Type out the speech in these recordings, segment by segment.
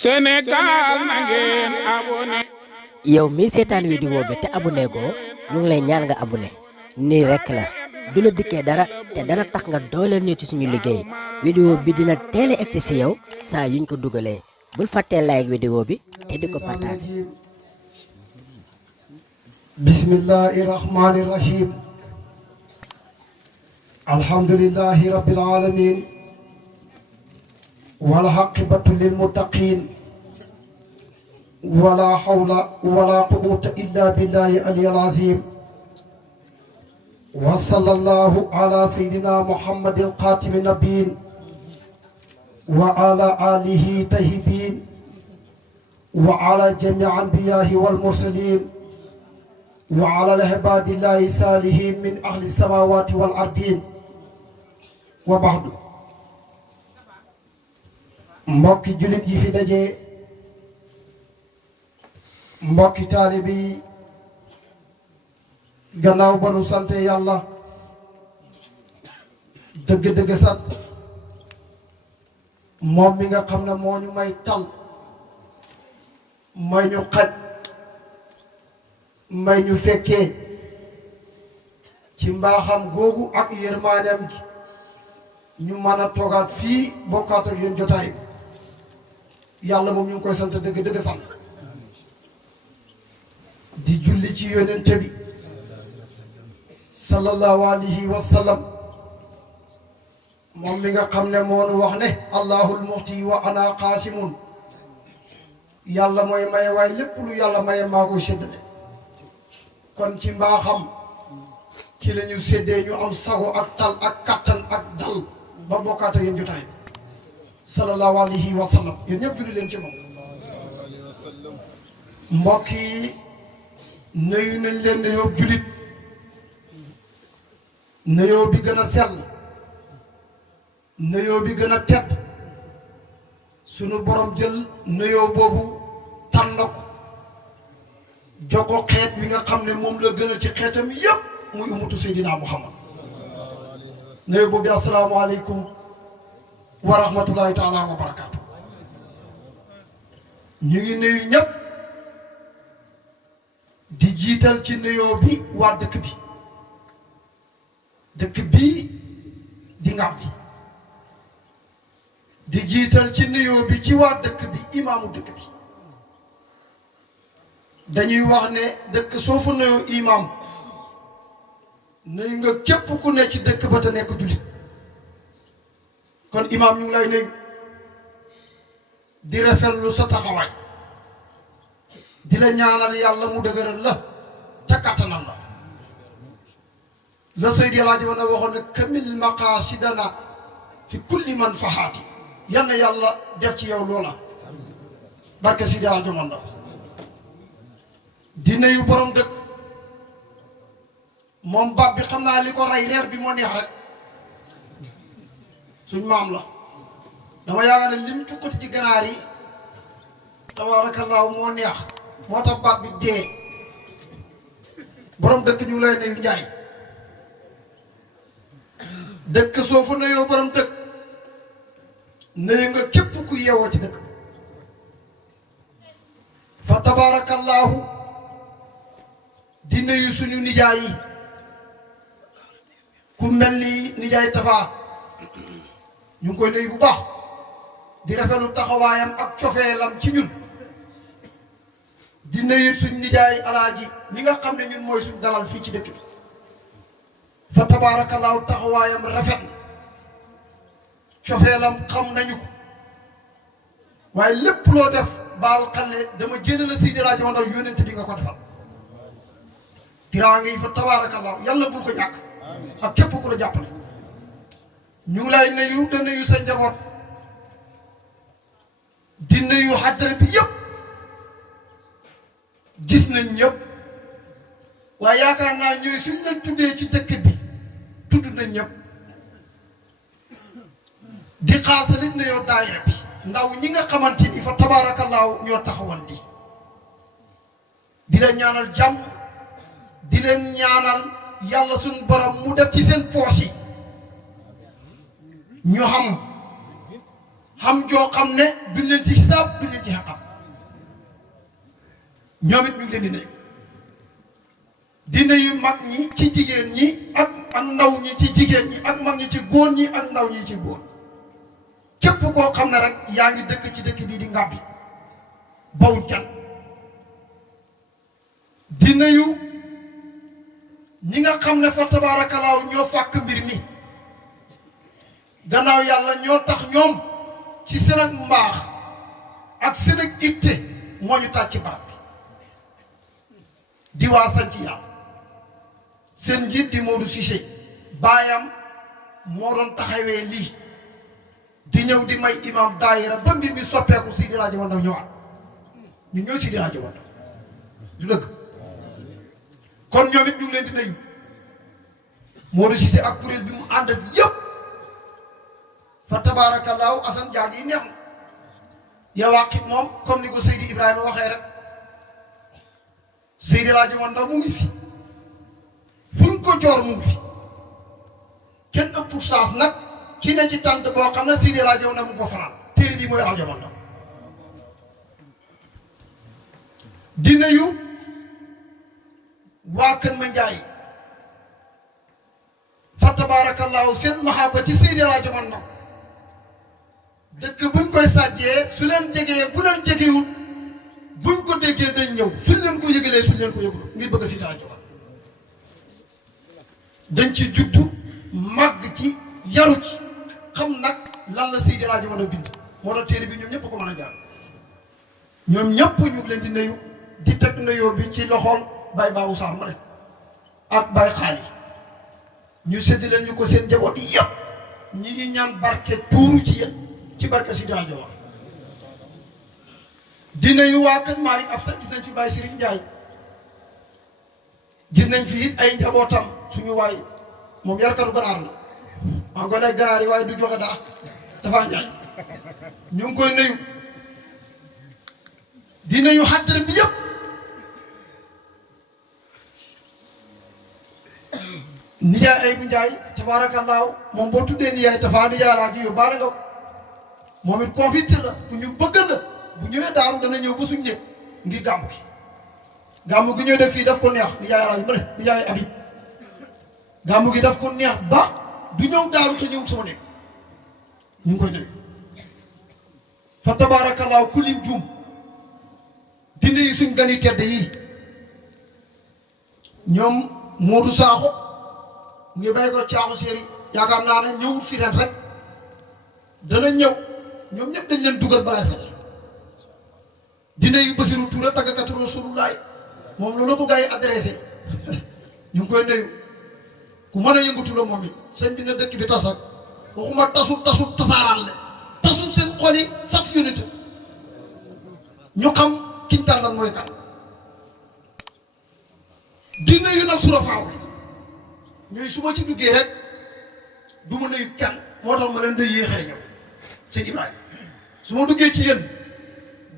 Sénégal na ngeen abonné. yow mii seetaan vidéo bi te abonné goo ñu ngi lay ñaan nga abonné nii rekk la du la dikkee dara te dana tax nga dooleel ñu ci suñu liggéey vidéo bi dina teel a egg si yow saa yuñ ko dugalee bul fàttee like vidéo bi te di ko partagé. bismillahi rahmani rahim alhamdulillahi rabbil alamin wal aqibatu lil muttaqin wala hawla wala quwwata illa billahi aliyyil azim wa sallallahu ala sayyidina muhammadin khatimin nabiyyin wa ala alihi tayyibin wa ala jami'i anbiya'i wal mursalin wa ala ibadillahi salihin min ahli samawati wal ardin wa ba'du mbokki julit yi fi daje mbokki taalibe yi gannaaw ba nu sante yàlla dëgg-dëgg sant moom mi nga xam ne moo ñu may tal may ñu xaj may ñu fekkee ci mbaaxam googu ak yërmaaneem gi ñu mën a toogaat fii bokkaat ak yéen jotaay bi yàlla moom ñu ngi koy sant dëgg-dëgg sant di julli ci yonente bi sallallahu alayhi wa sallam moom mi nga xam ne moo nu wax ne allahul muxti wa ana qaasimun yàlla mooy maye waaye lépp lu yàlla maye maa ko séddale kon ci mbaaxam ci la ñu séddee ñu am sago ak tal ak kattan ak dal ba bokkaat ak yéen jotaay bi sallallahu alayhi wa sallam yéen ñëpp julli leen ci moom mbokk yi nuyu nañ leen nuyoo julit nuyoo bi gën a sell nuyoo bi gën a tedd sunu borom jël nuyoo boobu tànn ko jox ko xeet bi nga xam ne moom la gën a ci xeetam yépp muy umutu Seydina Muhammad nuyoo boobu asalaamaaleykum wa rahmatullahi taala wa barakaatu ñu ngi nuyu ñëpp di jiital ci nuyoo bi waa dëkk bi dëkk bii di Ngàmbi di jiital ci nuyoo bi ci waa dëkk bi imaamu dëkk bi dañuy wax ne dëkk soo fa nuyoo imaam nuyu nga képp ku ne ci dëkk ba te nekk jullit kon imaam ñu ngi lay nuyu di rafetlu sa taxawaay di la ñaanal yàlla mu dëgëral la te kattanal la la Seydi El Hadji Malick waxoon ne kamil maqaasidana fi kulli manfahaati yal na yàlla def ci yow loola barke Seydi El Hadji Malick di nuyu borom dëkk moom baab bi xam naa li ko rey reer bi moo neex rek suñ maam la dama yaakaar ne lim cukkati ci ganaar yi tabaarakallaahu moo neex moo tax baat bi dee borom dëkk ñu lay nuyu Njaay dëkk soo fa nuyoo borom dëkk nuyu nga képp ku yeewoo ci dëkk fa tabaarakallaahu di nuyu suñu nijaay yi ku mel ni nijaay Tafa ñu ngi koy nuyu bu baax di rafetlu taxawaayam ak cofeelam ci ñun di nuyu suñ nijaay alaaji mi nga xam ne ñun mooy suñ dalal fii ci dëkk bi fa tabaarakallaahu taxawaayam rafet na cofeelam xam nañu ko waaye lépp loo def baal xale dama jénn la Seydi El Hadji Malick yónent bi nga ko defal tiraanga yi fa tabaarakallaahu yàlla bul ko ñàkk ak képp ku la jàppale ñu ngi lay nuyu te nuyu sa njaboot di nuyu xadara bi yëpp gis nañ ñëpp waaye yaakaar naa ñooy suñ leen tuddee ci dëkk bi tudd nañ ñëpp di xaasalit na yow daayira bi ndaw ñi nga xamante ni fa tabaarakallaahu ñoo taxawal di leen ñaanal jàmm di leen ñaanal yàlla suñ borom mu def ci seen poos yi ñu xam xam joo xam ne duñ leen ci xisaab duñ leen ci xaqam ñoom it ñu ngi leen di nuyu di nuyu mag ñi ci jigéen ñi ak ndaw ñi ci jigéen ñi ak mag ñi ci góor ñi ak ndaw ñi ci góor képp koo xam ne rek yaa ngi dëkk ci dëkk bii di Ngàbbi bawuñ kenn di nuyu ñi nga xam ne fa tabaarakallaahu ñoo fàkk mbir mi gannaaw yàlla ñoo tax ñoom ci seen ak mbaax ak seen ak itte moo ñu tàcc barab bi di waa sanc yàlla seen njiit di Modou Cissé baayam moo doon taxawee lii di ñëw di may imam daayira ba mbir mi soppeeku Sidi Laaji Wandaw ñëwaat ñun ñooy Sidi Laaji Wandaw du dëgg kon ñoom it ñu ngi leen di nuyu Modou Cissé ak kuréel bi mu àndat yëpp fa tabaarakallaahu Assane Diagne yi neex na yow waqit moom comme ni ko Seydi Ibrahima waxee rek Seydi Laaji Wandaw mu ngi fi fuñ ko joor mu ngi fi kenn ëpp saas nag ci ne ci tànt boo xam ne Seydi Laaji Wandaw mu ngi ko fanaan téere bi mooy Laaji Wandaw di nuyu waa Kër Mandiaye fa tabaarakallaahu seen mahabba ci Seydi Laaji Wandaw dëkk buñ koy sàjjee su leen jegee bu leen jegewut buñ ko déggee dañ ñëw suñ leen ko yëgalee suñ leen ko yëgul ngir bëgg Seydi Laaji Wandaw dañ ci juddu màgg ci yaru ci xam nag lan la Seydi Laaji Wandaw bind moo tax téere bi ñoom ñëpp ko mën a jaar ñoom ñëpp ñu ngi leen di nuyu di teg nuyoo bi ci loxool Baye Babou Sarr ma rek ak Baye Xaali ñu séddi leen ñu ko seen njaboot yi yëpp ñi ngi ñaan barke tuuru ci yéen ci barke Seydi Laaji Wandaw di nuyu waa kër Malick Absa gis nañ fi Baye Sirif Ndiaye gis nañ fi it ay njabootam suñu waay moom yarkatu ganaar la maa ngi koy lay ganaar yi waaye du joxe dara dafa njaay ñu ngi koy nuyu di nuyu xaddara bi yëpp nijaay ay bu njaay tabaarakallaahu moom boo tuddee nijaay dafa nijaay laa ji yóbbaale nga moom it confitte la ku ñu bëgg la bu ñëwee daaru dana ñëw ba suñu néeg ngir gàmmu gi gàmmu gi ñëw def fii daf ko neex nijaay laa ji ma ne nijaay Habib gàmmu gi daf ko neex ba du ñëw daaru te ñëw sama néeg ñu ngi koy nuyu fa tabaarakallaahu ku lim juum di nuyu suñ gani tedd yi ñoom Modou Sakho mu ngi bay ko caaxu séeri yaakaar naa ne ñëwut fi ren rek dana ñëw ñoom ñëpp dañ leen dugal balaay fajal di nuyu Basiru Touré tàggkatu Rasulullah moom loolu ko gars yi adressé ñu ngi koy nuyu ku mën a yëngatu la moom it sëñ bi na dëkk bi tas ak waxuma tasul tasaaraan la tasul seen xol yi saf unité ñu xam kiñ tànnal mooy kan di nuyu nag surafaaw ñuy su ma ci duggee rek du ma nuyu kenn moo tax ma leen day yéexee ñëw sëñ Ibrahima su ma duggee ci yéen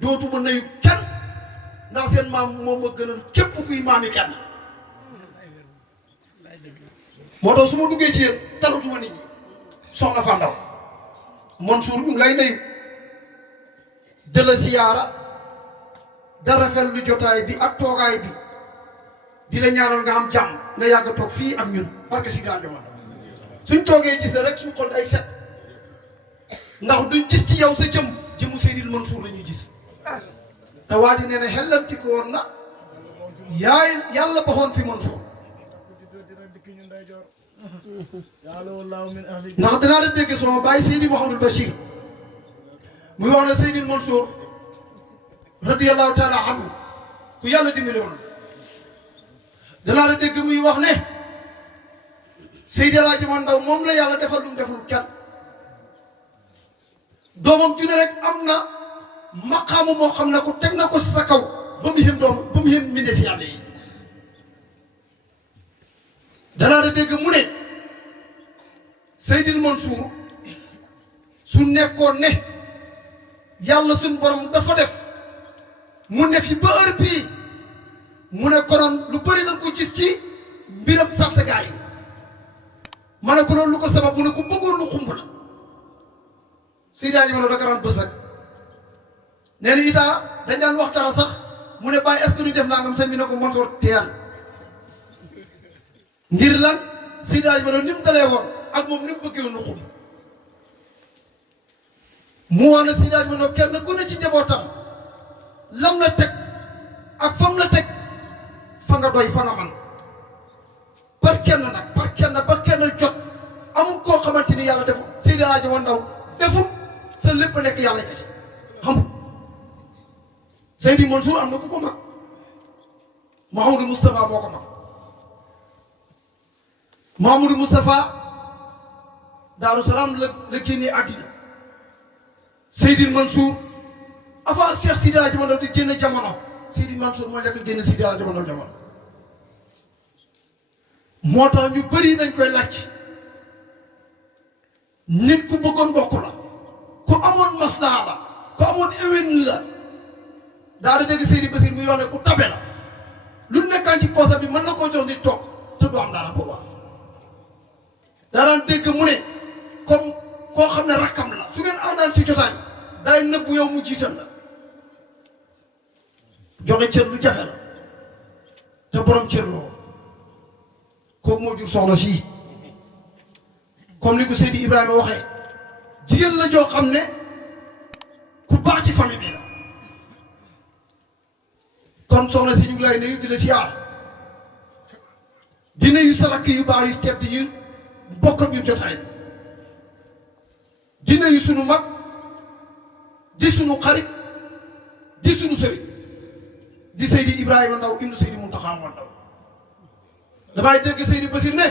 dootuma nuyu kenn ndax seen maam moom ma gënal képp kuy maami kenn moo tax su ma duggee ci yéen talatuma nit ñi soxna Fandaw Mansour ñu ngi lay nuyu de la siyaara da rafet lu jotaay bi ak toogaay bi di la ñaanal nga am jàmm nga yàgg a toog fii ak ñun barke si Laaji Wandaw suñ toogee gis la rek suñ xol ay set ndax duñ gis ci yow sa jëmu Seydil Mansour la ñuy gis te waa ji nee na xellanti ko woon na yaay yàlla baxoon fi Mansour ndax danaa la dégg sama bàyyi Seydi Mouhamadou Bachir muy wax ne Seydil Mansour radiyallahu taala anhu ku yàlla dimbali woon danaa la dégg muy wax ne Seydi Laaji Wandaw moom la yàlla defal lu mu deful kenn doomam ju ne rek am na maqaamu moo xam ne ko teg na ko sa kaw ba mu yëm doom ba mu yëm mbindeef yàlla yi danaa la dégg mu ne Seydil Mansour su nekkoon ne yàlla suñ borom dafa def mu ne fi ba heure bii mu ne konoon lu bëri na ko gis ci mbiram sant gaa yi ma ne ko noonu lu ko sabab mu ne ko bëggoon lu xumb la Seydi Hadji Malick da karaan bës rek nee na itaa dañ daan wax dara sax mu ne bàyyi est-ce que ñu def nangam sëñ bi ne ko Mansour teel ngir lan Seydi Hadji Malick ni mu dalee woon ak moom ni mu bëggee woon nu xum mu wax ne Seydi Hadji Malick kenn ku ne ci njabootam lam la teg ak fam la teg fa nga doy fa nga man par kenn nag par kenn jot amul koo xamante ni yàlla defut Seydi Hadji Malick defut sa lépp nekk yàlla gis xam Seydi Mansour am na ku ko mag Mouhamadou Moustapha moo ko mag Mouhamadou Moustapha Daaru Salaam la génnee àddina Seydi Mansour avant Cheikh Seydi Hadji Malick di génne jamono Seydi Mansour moo njëkk a génne Seydi Hadji Malick jamono moo tax ñu bëri dañ koy laaj nit ku bëggoon bokk la ku amoon maslaha la ku amoon éwén la daa da dégg Seydi Basir mu yoone ku tabe la lu nekkaan ci poosam bi mën na koo jox nit toog te du am dara booba daa daan dégg mu ne comme koo xam ne rakkam la su ngeen àndaan ci jotaay daay nëbbu yow mu jiital la joxe cër lu jafe la te borom cër la kooku moo jur soxna sii comme ni ko Seydi Ibrahima waxee jigéen la joo xam ne ku baax ci famille bi la kon soxna si ñu ngi lay nuyu di la siyaar di nuyu sa rakk yu baax yu tedd yi bokk ak ñu jotaay di nuyu sunu mag di sunu xarit di sunu sëriñ di Seydi Ibrahima Ndaw ibnu Seydi Muntaxa Ndaw damay dégg Seydi Basir ne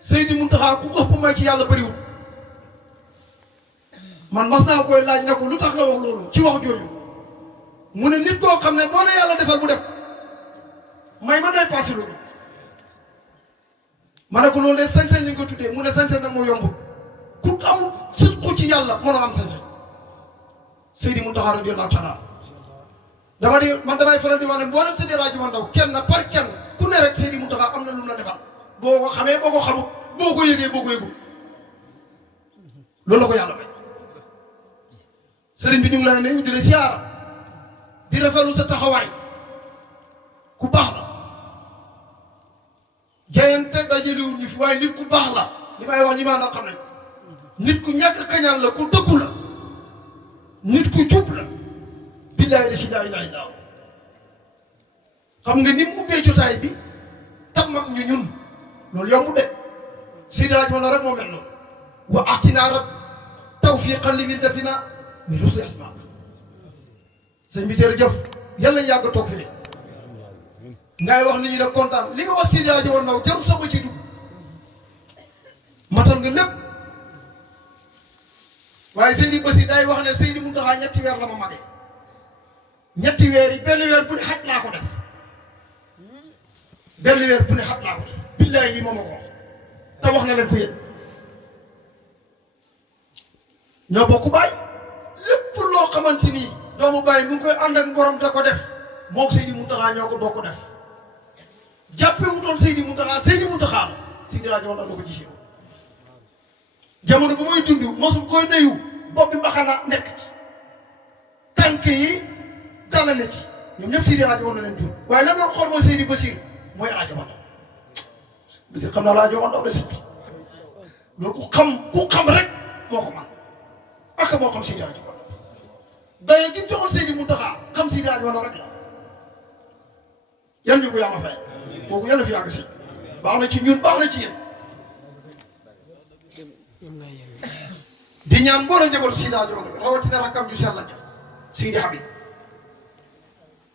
Seydi Muntaxa ku ëpp may ci yàlla bëriwul man mas naa koy laaj ne ko lu tax nga wax loolu ci wax jooju mu ne nit koo xam ne boo ne yàlla defal mu def may man day passé loolu ma ne ko loolu de sañ-sañ lañ ko tuddee mu ne sañ-sañ nag moo yombul ku amul sëqu ci yàlla mënoo am sañ-sañ Seydi Muntaxa radiyallaahu taala dama di man damay faral di wax ne mboolem Seydi Hadji Malick Ndaw kenn par kenn ku ne rek Seydi Muntaxa am na lu mu la defal boo ko xamee boo ko xamut boo ko yëgee boo ko yëgul loolu la ko yàlla may sëriñ bi ñu ngi lay nuyu di la siyaara di rafetlu sa taxawaay ku baax la jayante dajaliwul ñu fi waaye nit ku baax la li may wax ñi maa nag xam nañ nit ku ñàkk kañaan la ku dëggu la nit ku jub la billaahi si laa ilaaha illallaa xam nga ni mu ubbee jotaay bi tam mag ñu ñun loolu yomb de Seydi Hadji Malick rek moo mel noonu wa atinaa rab tawfiiqan li wilayatina min rusli asmaak sëñ bi jërëjëf yàlla nañu yàgg toog fi ne ngay wax nit ñi ne kontaan li nga wax Seydi Hadji Malick Ndaw jarul sama ci dugg matal nga lépp waaye Seydi Basir day wax ne Seydi Muntaxa ñetti weer la ma magee ñetti weer yi benn weer bu ne xat laa ko def benn weer bu ne xat laa ko def billaahi lii moom ma ko wax te wax na leen ko yéen ñoo bokk baay lépp loo xamante ni doomu baay mu ngi koy ànd ak ngorom da ko def moom Seydi Muntaxa ñoo ko bokk def jàppe wutoon Seydi Muntaxa Seydi Muntaxa la Seydi Hadji Malick ko gisee jamono bu muy dund mosul koy nuyu bopp bi mbaxana nekk ci tànk yi dala na ci ñoom ñëpp Seydi Hadji Malick leen jur waaye la doon xool mooy Seydi Basir mooy Hadji Malick Basir xam naa la Hadji Malick de si loolu ku xam rek moo ko man ak moo xam Seydi Hadji Malick daye gi joxoon Seydi Muntaxa xam Seydi Hadji Malick rek la yan ñu ko yàlla fay kooku yàlla fi yàgg si baax na ci ñun baax na ci yéen di ñaan mbooloo njaboot Seydi Hadji Malick rawatina rakkam ju sell la Seydi Habib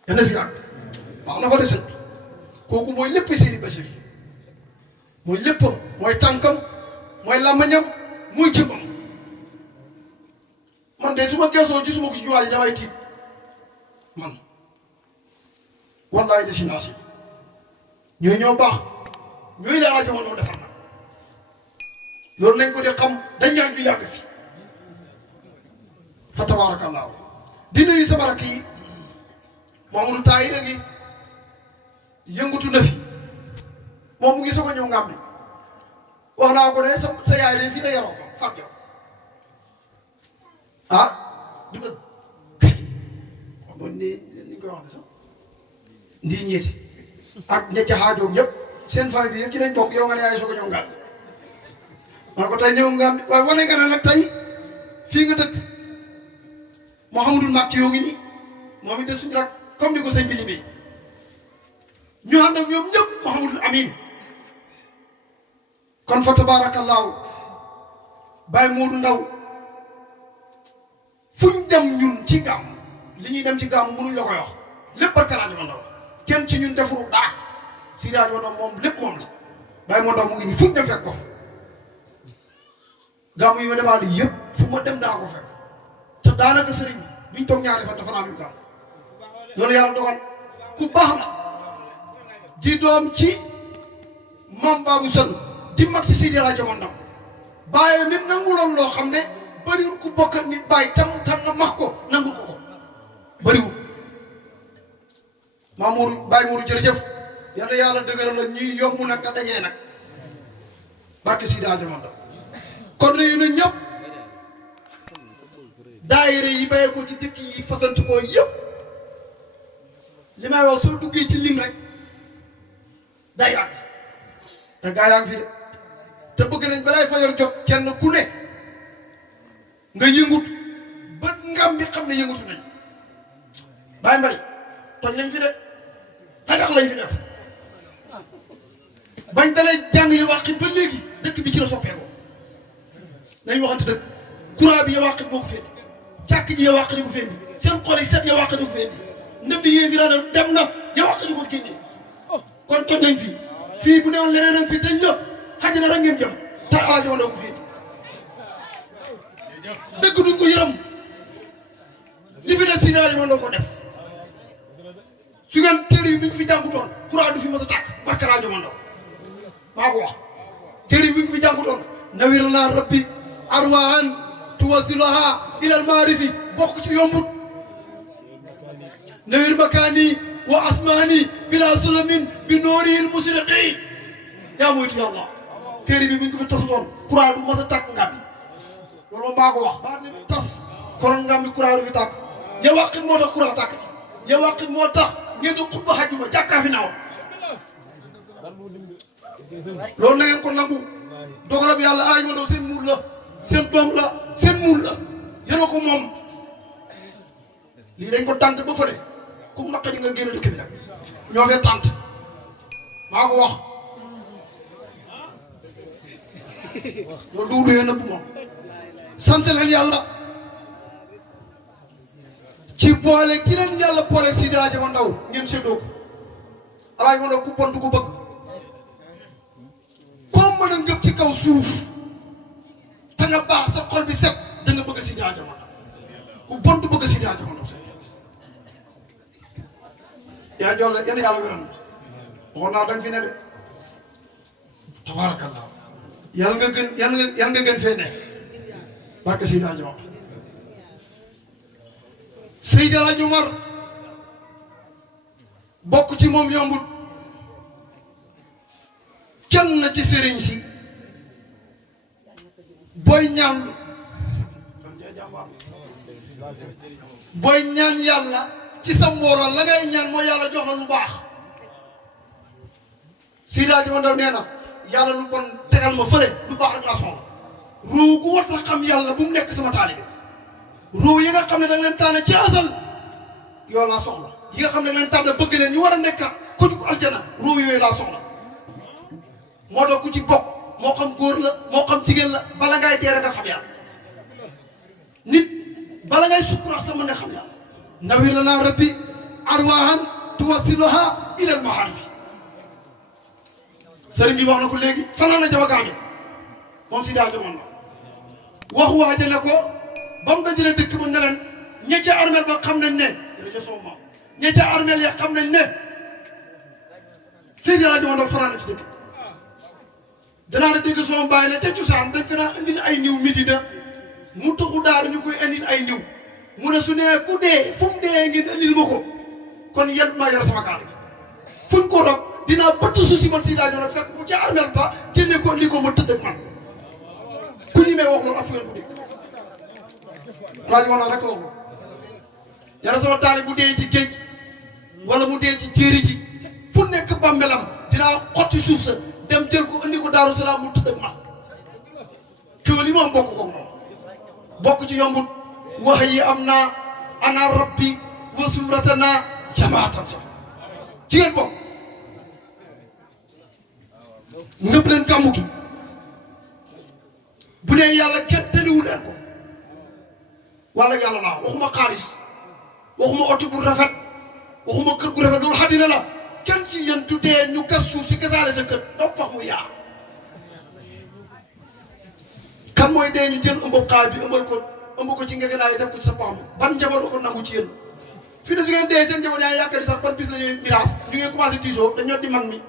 yàlla fi yàgg baax na fa de sëñ bi kooku mooy lépp Seydi Basir mooy léppam mooy tànkam mooy làmmañam mooy jëmmam man de su ma geesoo gisuma ko ci jumaa ji damay tiit man wallaahi de si naas yi ñooy ñoo baax ñooy la Hadji Malick defar na loolu nañ ko de xam dañ ñaan ñu yàgg fi fa tabaarakallaahu di nuyu sama rakk yi Mamadou Tahir a ngi yëngatu na fi moom mu ngi soog a ñëw ngam bi wax naa ko ne sa yaay de fii la yaroo ko fàtte ah du dëgg xam nga ni koy wax ne sax ndi ñeeti ak ña ca xaajoog ñëpp seen famille bi yëpp ci lañ bokk yow nga ne yaay soog a ñëw ngaan man ko tey ñëw ngaan waaye wane nga ne nag tey fii nga dëkk Mouhamadul Makki yoo ngi nii moom it de suñu rak comme ni ko sëñ bi limee ñu ànd ak ñoom ñëpp Mouhamadul Amin kon fa tabaarakallaahu Baye Modou Ndaw fuñ dem ñun ci gàmm li ñuy dem ci gàmm mënuñ la koy wax lépp barka laa Ndaw kenn ci ñun defuru daa si daa Ndaw moom lépp moom la Baye Modou Ndaw mu ngi nii fuñ dem fekk ko gàmm yi ma demaale yëpp fu ma dem daa ko fekk te daanaka sëriñ bi duñ toog ñaari fan dafa naa ñu gàmm loolu yàlla dogal ku baax la di doom ci Mam Babou Sën di mag si Sidi Hadj Ndaw bàyyi nit nanguloon loo xam ne bëriwul ku bokk ak nit bàyyi tam nga max ko nangu ko bëriwul Mamour Baye Mourou jërëjëf yàlla yàlla dëgëral la ñuy yomb nag te dajee nag barke Sidi Hadj Ndaw kon nuyu na ñëpp daayira yi bayee ko ci dëkk yi fasanti ko yëpp li may wax soo duggee ci lim rek day yàgg te gaa yaa ngi fi de te bëgg nañ balay fajar jot kenn ku ne nga yëngut ba ngam bi xam ne yëngutu nañ Baye Mbaye toj nañ fi de tajax lañ fi def bañ dalee jàng yi wàqi ba léegi dëkk bi ci la soppeekoo nañ waxante dëkk courant bi ya wàqi boo ko fendi càkk ji ya wàqi di ko fendi seen xol yi set ya wàqi di ko fendi ndënd yéen fi daana dem na ya wàqi di ko génnee kon toj nañ fii fii bu newoon leneen ak fii dañ ñëpp xaj na rek ngeen jëm te Alaaji Ndaw ko fii dëgg duñ ko yërëm li fi ne si Alaaji Ndaw ko def su ngeen téere bi bi ñu fi jàngutoon courant du fi mës a tàkk barke Alaaji Ndaw maa ko wax téere bi bi ñu fi jàngutoon nawir naa rabbi arwaan tuwasilaha ilal maarifi bokk ci yombut nawir makaani wa asmaani bila sulamin bi nooril musriqi yaa moytu yàlla téere bi bu ñu ko fi tasutoon courant du mës a tàkk ngam bi loolu maa ko wax baa ne tas konoon ngam bi courant du fi tàkk ya wàqit moo tax courant tàkk fi ya wàqit moo tax ngeen di xutba xajuma jàkkaa fi naaw loolu na ngeen ko nangu dogalab yàlla Alaaji Ndaw seen muur la seen doom la seen muur la yéen ko moom lii dañ ko tànt ba fële ku naqari nga génn dëkk bi nag ñoo fee tànt maa ko wax loolu duudu yéen nëbb moom sant leen yàlla ci boole ki leen yàlla boole Sidi Hadj Ndaw ngeen séddoo ko Alaaji Ndaw ku bon du ko bëgg comme mën a ngëb ci kaw suuf te nga baax sa xol bi set da nga bëgg Sidi Hadj Ndaw ku bon du bëgg Sidi Hadj Ndaw yaa jolle yéen yàlla wéral na waxoon naa danga fi ne de tabarakallah yàlla nga gën yàlla nga gën fee ne barke Seydi Hadji Omar Seydi Hadji Omar bokk ci moom yombut kenn na ci sëriñ si booy ñaan yàlla ci sa mbooloo la ngay ñaan mooy yàlla jox la lu baax Seydi Hadji Ndaw nee na yàlla lu bon tegal ma fële lu baax rek laa soxla ruu gu wat la xam yàlla bu mu nekk sama taalibe ruu yi nga xam ne da nga leen tànn ci asal yow laa soxla yi nga xam ne da nga leen tànn bëgg leen ñu war a nekkat ko ci ko aljana ruu yooyu laa soxla moo tax ku ci bokk moo xam góor la moo xam jigéen la bala ngay dee nga xam yàlla nit bala ngay sukkuraat sa mën nga xam yàlla nawir lana rabbi arwahan tuwasiluha ilal maharifi sëriñ bi wax na ko léegi fanaan na jama gaañu moom si daa jamoon na wax waaja ne ko ba mu dajale dëkk ba ne leen ña ca armeel ba xam nañ ne jërëjëf sama maam ña ca armeel ya xam nañ ne Seydi Hadji Ndaw fanaan na ci dëkk danaa da dégg sama bàyyi ne ca cosaan dañ ko naa indil ay niw Medina mu taxu daara ñu koy indil ay niw mu ne su nee ku dee fu mu dee ngeen indil ma ko kon yan maa yor sama kàddu fuñ ko rob dinaa bëtt suuf si man Seydi Hadji Ndaw fekk mu ca armeel ba génne ko indi ko ma tëdd ak man ku ñi may wax loolu ak fu ngeen ko dégg laaj wala rek ko yàlla sama taali bu dee ci géej wala mu dee ci jéeri ji fu nekk bàmmeelam dinaa xotti suuf sa dem jël ko andi ko Daaru Salaam mu tëdd ak man kéwél yi moom bokk ko moom bokk ci yombut wax yi am naa ana rabbi wa sumratana jamaatan sax jigéen bokk ngëb leen gàmmu gi bu dee yàlla kenn tëniwu leen ko wala yàlla laa waxuma xaalis waxuma oto bu rafet waxuma kër gu rafet loolu xadina la kenn ci yéen du dee ñu gas suuf si gasaale sa kër ndox pax mu yaa kan mooy dee ñu jël ëmb xaal bi ëmb ko ci ngegenaay def ko ci sa pax bi ban njaboot ko nangu ci yéen fii ne su ngeen dee seen njaboot yaa yaakaar sax ban bis la ñuy miraas ñu ngeen commencé tiisoo dañoo di mag mi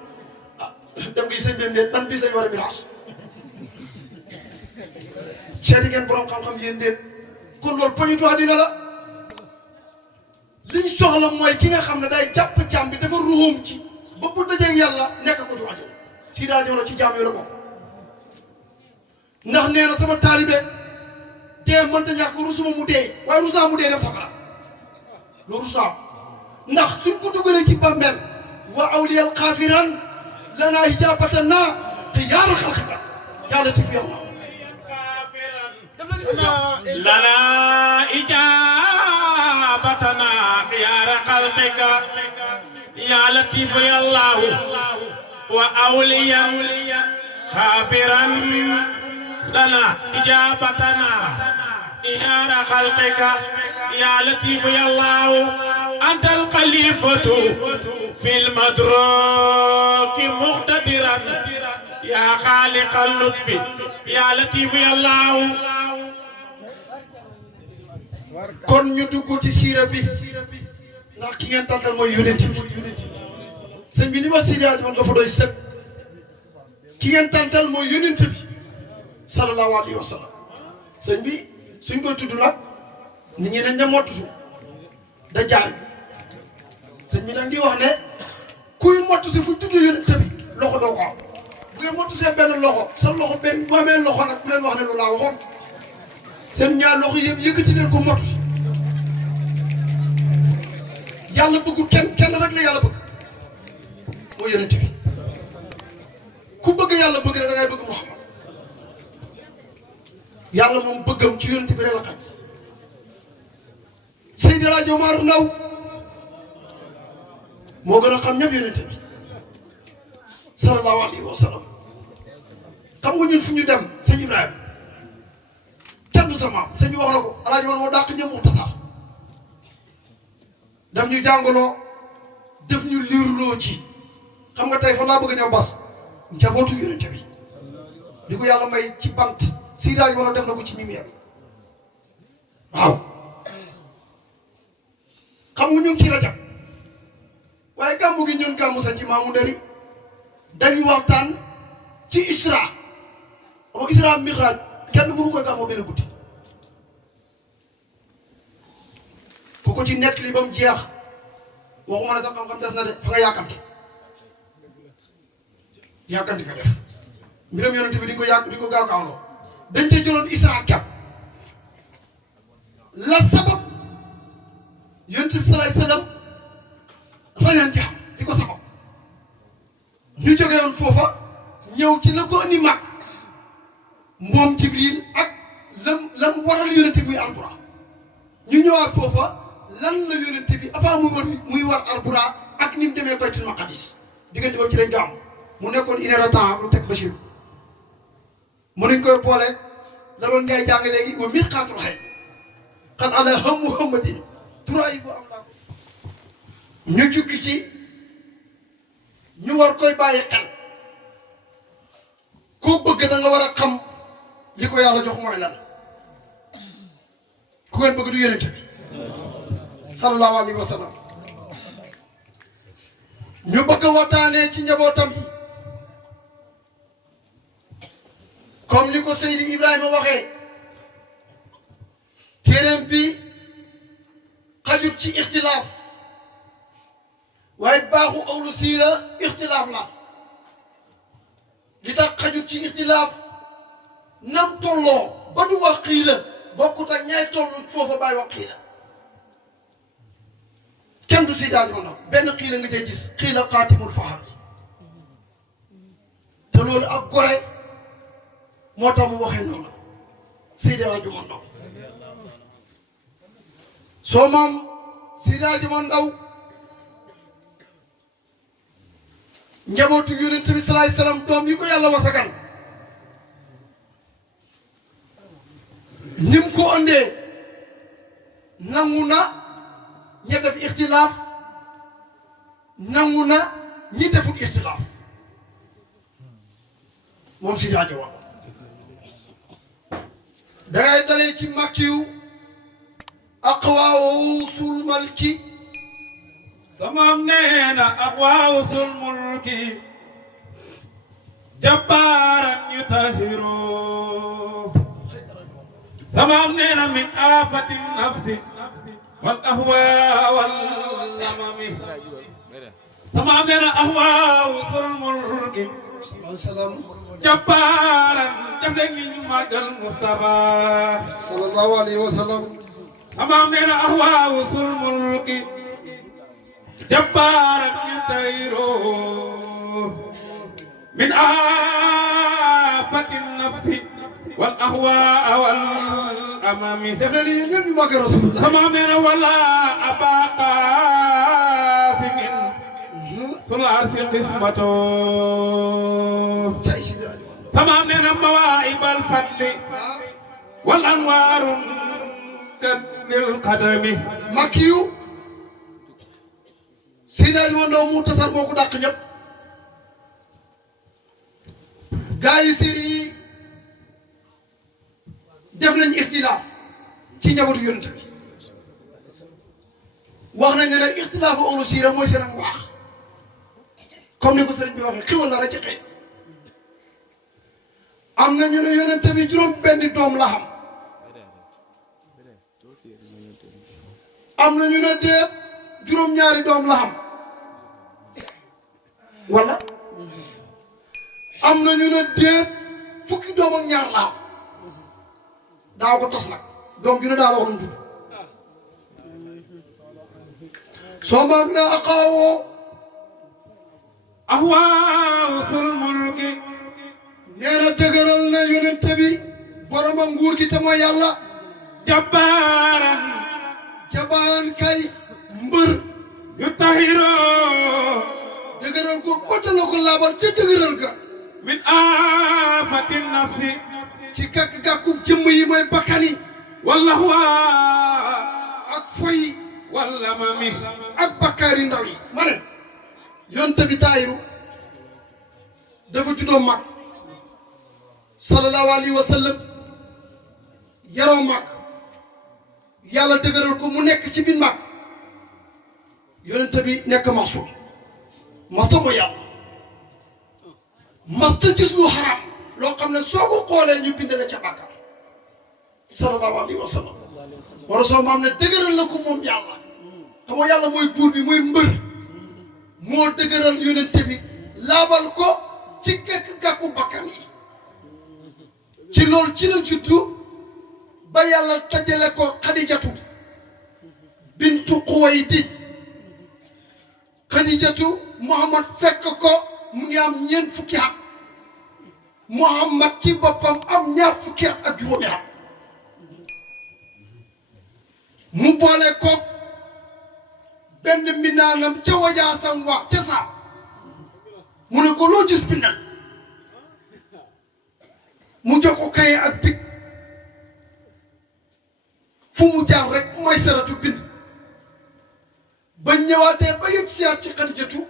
ah dem ngi sëñ bi ban bis la ñu war a miraas seeti ngeen borom xam-xam yéen déet kon loolu poñitu àddina la liñ soxla mooy ki nga xam ne day jàpp jaam bi dafa ruuxum ci ba bu dajeeg yàlla nekk ko ci àjjana si daa ñëw ci jaam yooyu la bokk ndax nee na sama taalibe dee mënta ñàkk rusuma mu dee waaye rus naa mu dee dem safara loolu rus naa ndax suñ ko dugalee ci bàmmeel wa awliyal xaafiran lanaa hijaabatan naa te yaara xalqika yàlla tif yàlla لنا إجابتنا خيار خلقك يا لطيف يا الله وأوليا خافرا لنا إجابتنا خيار خلقك يا لطيف يا الله أنت الخليفة في المدرك مقتدرا يا خالق اللطف يا لطيف يا الله kon ñu dugg ci siira bi ndax ki ngeen tàntal mooy yonent bi sëñ bi li ma siiraaj man dafa doy sëg ki ngeen tàntal mooy yonent bi sallallahu alayhi wa sallam sëñ bi suñ koy tudd nag nit ñi dañ ne mottusu da jaar sëñ bi dañ di wax ne kuy mottusi fu tudd yonent bi loxo doo ko am bu ngeen mottusee benn loxo sa loxo benn bu amee loxo nag ku leen wax ne loolu laa waxoon seen ñaar loxo yëpp yëkkati leen ko mottu si yàlla bëggul kenn rek la yàlla bëgg mooy yonent bi ku bëgg yàlla bëgg rek da ngay bëgg Muhammad yàlla moom bëggam ci yonent bi rek la xaj Seydi El Hadji Omar Ndaw moo gën a xam ñëpp yonent bi sallallahu alayhi wa sallam xam nga ñun fu ñu dem sëñ Ibrahima kenn du sa maam sëñ bi wax na ko alaaji man moo dàq ñëpp muxtasar daf ñu jàngaloo def ñu liirloo ci xam nga tey fan laa bëgg a ñëw bas njabootu yonent bi li ko yàlla may ci bant si daaj war a def na ko ci mimiya bi waaw xam nga ñu ngi ci rajab waaye gàmmu gi ñun gàmmu sa ci maamu ndëri dañu waxtaan ci isra xam isra mixraaj kenn mënu koy gàmmoo benn guddi ku ko ci nett li ba mu jeex waxuma ne sax xam-xam des na de fa nga yàkkamti fa def mbiram yonent bi di ko gaaw gaawloo dañ cee jëloon isra kepp la sabab yonent bi salaay sallam rañaan gi xam di ko sabab ñu jógee woon foofa ñëw ci la ko andi màgg moom Jibril ak lam waral yonent muy alquran ñu ñëwaat foofa lan la yonent bi avant muy war alquran ak ni mu demee baytul maqdis diggante boobu ci lañ gàmm mu nekkoon une heure de temps lu teg Bachir mu nañ koy boole la doon ngay jàng léegi wa miqaatul xay xat ala ham muhammadin trois yi bu am naa ko ñu jukki ci ñu war koy bàyyi xel koo bëgg da nga war a xam li ko yàlla jox mooy lan ku ngeen bëgg du yonent bi sallallahu alayhi wa sallam ñu bëgg waxtaanee ci njabootam yi comme ni ko Seydi Ibrahima waxee téereem bi xajut ci ixtilaaf waaye baaxu awlu siira ixtilaaf la li tax xajut ci ixtilaaf nam tolloo ba du wax xiila bokkut ak ñay tollu foofa bàyyi wax xiila kenn du si daal yoon benn xiila nga cay gis xiila xaatimul faxar te loolu ak gore moo tax mu waxee noonu Seydi Hadji Omar Ndaw soo maam Seydi Hadji Omar Ndaw njabootu yonent bi salaay salaam doom yi ko yàlla wasakan nim ko andee nangu na ñi def ixtilaaf nangu na ñi defut ixtilaaf moom Seydi Hadji Omar dangay dalee ci makkiyu aqwaawu sul malki samaam nee na aqwaawu sul mulki jabbaaran yutahiru samaam nee na min aafati nafsi wal ahwaa wal lamami samaam nee na aqwaawu sul mulki salaam jabbaaran def leen ni ñu màggal Mustafa sallallahu alayhi wa sallam samaam nee na aqwaawu sul mulki jabbaaran yutahiru min aafati nafsi wal ahwaa wal amami def na lii ñëpp ñu màggal rasulullah sama mera wala aba qaasimin sul arsi qismato cay Seydi Hadji Omar sama mera mawaa'ibal fadli wal anwaaru kadil qadami makkiyu Seydi Hadji Omar Ndaw mu tasar moo ko dàq ñëpp gaa yi séri yi def nañ ixtilaaf ci njabootu yonent bi wax nañ ne nag ixtilaafu ahlu siira mooy seen ak waax comme ni ko sëriñ bi waxee xiwal la rek ci xëy am na ñu ne yonent bi juróom benn doom la xam am na ñu ne déet juróom-ñaari doom la xam wala am na ñu ne déet fukki doom ak ñaar la xam daa ko tos nag doom ju ne daa la wax lu tudd soo maam ne aqaawoo ahwaawu sul mulki nee na dëgëral na yonente bi boroma nguur gi te mooy yàlla jabbaaran jabaan kay mbër yutahiru dëgëral ko bottala ko laabal ca dëgëral ga min aafati nafsi ci gàkk-gàkku jëmm yi mooy bakkan yi wal ahwaa ak foy wal amami ak bakkaar yi ndaw yi ma ne yonte bi taayiru dafa juddoo mag sallallahu alayhi wa sallam yaroo mag yàlla dëgëral ko mu nekk ci biir mag yonente bi nekk masum masta ko yàlla masta gis lu xaram loo xam ne soo ko xoolee ñu bind la ca bàkkaar sallallahu alayhi wa sallam war a soo maam ne dëgëral na ko moom yàlla xam nga yàlla mooy buur bi mooy mbër moo dëgëral yonente bi laabal ko ci gàkk-gàkku bakkan yi ci loolu ci la juddu ba yàlla tajale ko xadijatu bintu xuwaylid xadijatu muhammad fekk ko mu ngi am ñeent fukki at muhammad ci boppam am ñaar fukki at ak juróomi at mu boole ko benn mbindaanam ca wajaasam wax ca saa mu ne ko loo gis bindal mu jox ko kaye ak big fu mu jaar rek mooy saratu bind ba ñëwaatee ba yëg siyaat ci xadijatu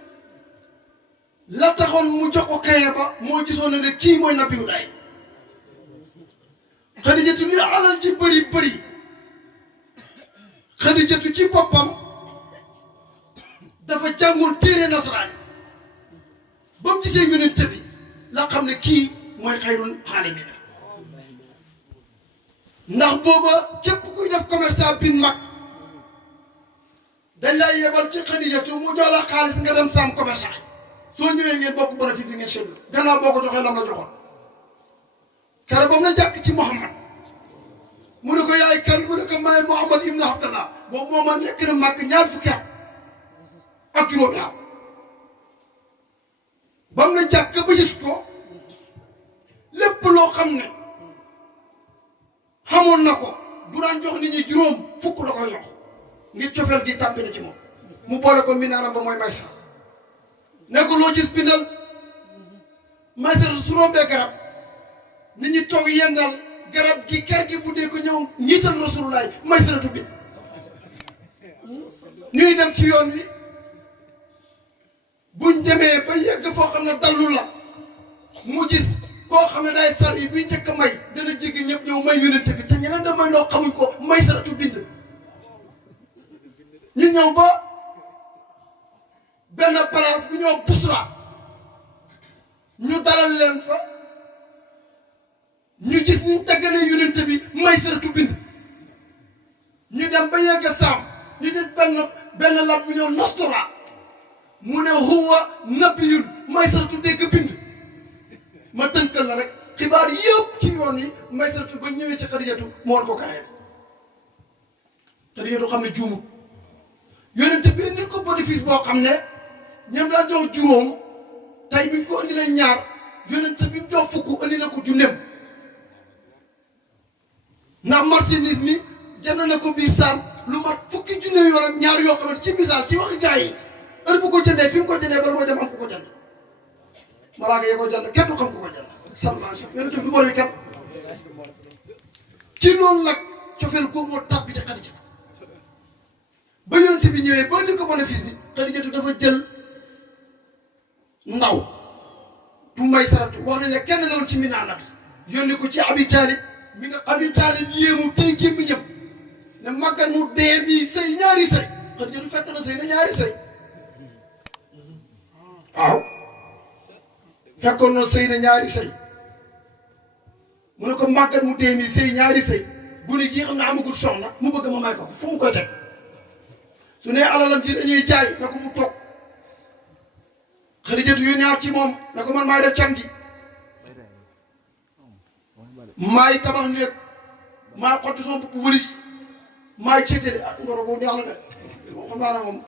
la taxoon mu jox ko kaye ba moo gisoon ne kii mooy nabiyu laay xadijatu li alal ji bëri bëri xadijatu ci boppam dafa jàngoon téere nasaraan ba mu gisee yonent bi la xam ne kii mooy xayrul aalamiin ndax booba képp kuy def commerçant bin mag dañ lay yebal ci xadijatu mu jox la xaalis nga dem saam commerçant soo ñëwee ngeen bokk bénéfice bi ngeen seetlu gannaaw boo ko joxee lam la joxoon kere ba mu la jàkk ci Muhammad mu ne ko yaay kan mu ne ko maay Muhammad ibn Abdallah boobu moo ma nekk na màgg ñaar fukki at ak juróomi at ba mu ne jàkk ba gis ko lépp loo xam ne xamoon na ko bu daan jox nit ñi juróom fukk la koy jox ngir cofeel gi tàbbi na ci moom mu boole ko minaaram ba mooy maysa ne ko loo gis bindal maysa su rombee garab nit ñi toog yendal garab gi kër gi bu dee ko ñëw ñiital rasulullaay maysaratu bind ñuy dem ci yoon wi buñ demee ba yegg foo xam ne dallu la mu gis koo xam ne day sar yi bi njëkk a may dana jéggi ñëpp ñëw may yonent bi te ñeneen da may noo xamuñ ko maysaratu bind ñu ñëw ba benn place bu ñëw Busra ñu dalal leen fa ñu gis ñu taggalee yonent bi maysaratu bind ñu dem ba yegg saam ñu gis benn lab bu ñëw Nostora mu ne huwa nabiyun maysaratu dégg bind ma tënkal la rek xibaar yëpp ci yoon yi maysaratu ba ñëwee ci Xadijatu mu war ko kaayee Xadijatu xam ne juumut yonent bi indil ko bénéfice boo xam ne ñoom daan jox juróom tey bi ñu ko indilee ñaar yonent bi mu jox fukk indi na ko junneem ndax marchandise mi jënd na ko biir saam lu mat fukki junne yoon ak ñaar yoo xam ne ci misaal ci waxi gars yi heure bu ko jëndee fi mu ko jëndee bala mooy dem am ku ko jënd malaaka yee ko jënd kenn du xam ku ko jënd sallallahu alayhi wa sallam yonent bi du mor wi kenn ci loolu nag cofeel ko moo tàbbi ci Xadija ba yonent bi ñëwee ba indi ko bénéfice bi Xadijatu dafa jël ndaw du Maysaratu wax nañ ne kenn la woon ci minaana bi yónni ko ci Abi Taalib mi nga Abi Taalib yéemu tey gémmiñam ne màggat mu dee mii sëy ñaari sëy Xadijatu fekk na sëy na ñaari sëy waaw fekkoon na sëy na ñaari sëy mu ne ko màggat mu dee mii sëy ñaari sëy gune gii xam ne amagul soxna mu bëgg ma may ko fu mu koy teg su ne alalam ji dañuy jaay na ko mu toog Xadijatu yónni ci moom na ko man maa def can gi maay tabax néeg maa xotti sama bopp wëlis maay ceetale ah ngoro boobu neex na de moom xam naa ne moom